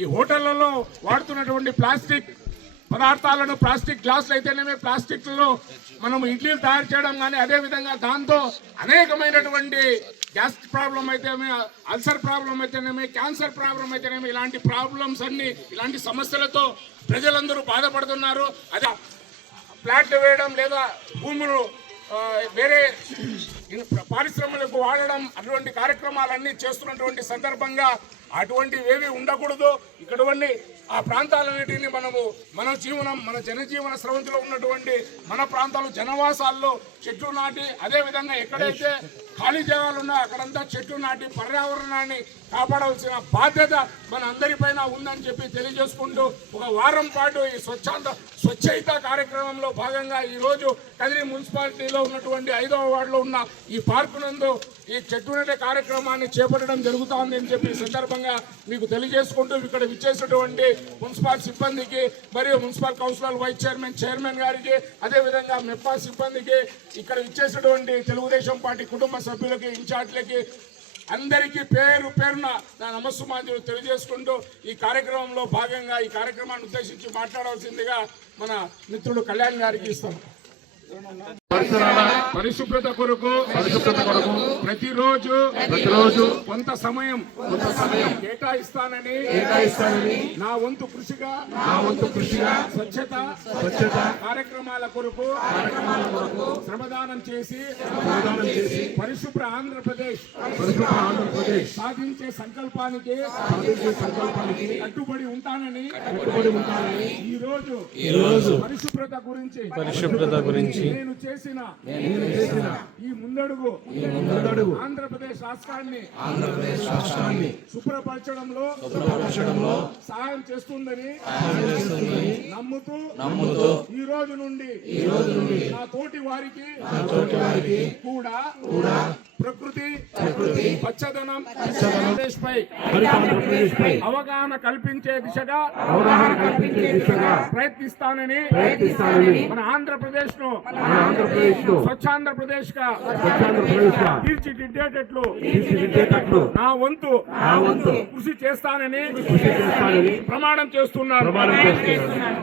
ఈ హోటళ్ళలో వాడుతున్నటువంటి ప్లాస్టిక్ పదార్థాలను ప్లాస్టిక్ గ్లాసులు అయితేనేమి? ప్లాస్టిక్లో మనం ఇడ్లీలు తయారు చేయడం కానీ అదే విధంగా దాంతో అనేకమైనటువంటి గ్యాస్ ప్రాబ్లం అయితేనేమి అల్సర్ ప్రాబ్లం అయితేనేమి క్యాన్సర్ ప్రాబ్లం అయితేనేమి ఇలాంటి ప్రాబ్లమ్స్ అన్ని ఇలాంటి సమస్యలతో ప్రజలందరూ బాధపడుతున్నారు. అదే ప్లాట్లు వేయడం లేదా భూములు వేరే పారిశ్రమలకు వాడడం అటువంటి కార్యక్రమాలన్నీ చేస్తున్నటువంటి సందర్భంగా అటువంటివి ఏవి ఉండకూడదు. ఇక్కడవన్నీ ఆ ప్రాంతాలన్నిటిని మనము మన జీవనం మన జనజీవన స్రవంతిలో ఉన్నటువంటి మన ప్రాంతాలు జనవాసాల్లో చెట్లు నాటి అదే విధంగా ఎక్కడైతే ఖాళీ జాగాలు ఉన్నాయో అక్కడంతా చెట్లు నాటి పర్యావరణాన్ని కాపాడవలసిన బాధ్యత మన అందరిపైన ఉందని చెప్పి తెలియజేసుకుంటూ ఒక వారం పాటు ఈ స్వచ్ఛంద స్వచ్ఛయిత కార్యక్రమంలో భాగంగా ఈరోజు కదిరి మున్సిపాలిటీలో ఉన్నటువంటి ఐదవ వార్డులో ఉన్న ఈ పార్కు నందు ఈ చెట్టు నటే కార్యక్రమాన్ని చేపట్టడం జరుగుతోంది అని చెప్పి సందర్భంగా మీకు తెలియజేసుకుంటూ ఇక్కడ విచ్చేసినటువంటి మున్సిపల్ సిబ్బందికి మరియు municipal councillor vice chairman chairman గారికి అదే విధంగా మెప్పా సిబ్బందికి ఇక్కడ విచ్చేసినటువంటి తెలుగుదేశం పార్టీ కుటుంబ సభ్యులకి ఇన్ఛార్జ్లకి అందరికీ పేరు పేరున నా నమస్సుమాంజలు తెలియజేసుకుంటూ ఈ కార్యక్రమంలో భాగంగా ఈ కార్యక్రమాన్ని ఉద్దేశించి మాట్లాడవలసిందిగా మన మిత్రుడు కళ్యాణ్ గారికి ఇస్తాం పరిసరాల పరిశుభ్రత కొరకు పరిశుభ్రత కొరకు ప్రతిరోజు ప్రతిరోజు కొంత సమయం కొంత సమయం కేటాయిస్తానని కేటాయిస్తానని నా వంతు కృషిగా నా వంతు కృషిగా స్వచ్ఛత స్వచ్ఛత కార్యక్రమాల కొరకు శ్రమదానం చేసి ప్రదానం చేసి పరిశుభ్ర ఆంధ్రప్రదేశ్ సాధించే సంకల్పానికి సాధించే సంకల్పానికి కట్టుబడి ఉంటానని కట్టుబడి ఉంటానని ఈ రోజు ఈ రోజు పరిశుభ్రత గురించి పరిశుభ్రత గురించి నేను చేసిన నేను చేసిన ఈ ముందడుగు ఈ ముందడుగు ఆంధ్రప్రదేశ్ రాష్ట్రాన్ని ఆంధ్రప్రదేశ్ రాష్ట్రాన్ని శుభ్రపరచడంలో శుభ్రపరచడంలో సహాయం చేస్తుందని నమ్ముతూ నమ్ముతూ ఈ రోజు నుండి ఈ రోజు నుండి నా తోటి వారికి వారికి కూడా కూడా ప్రకృతి ప్రకృతి పచ్చదనం పై అవగాహన కల్పించే దిశగా అవగాహన కల్పించే దిశగా ప్రయత్నిస్తానని ప్రయత్నిస్తానని మన ఆంధ్రప్రదేశ్ను మన ఆంధ్రప్రదేశ్ను స్వచ్ఛాంధ్రప్రదేశ్గా స్వచ్ఛాంధ్రప్రదేశ్గా తీర్చిదిద్దేటట్లు తీర్చిదిద్దేటట్లు నా వంతు నా వంతు కృషి చేస్తానని కృషి చేస్తానని ప్రమాణం చేస్తున్నారు. ప్రమాణం చేస్తున్నాను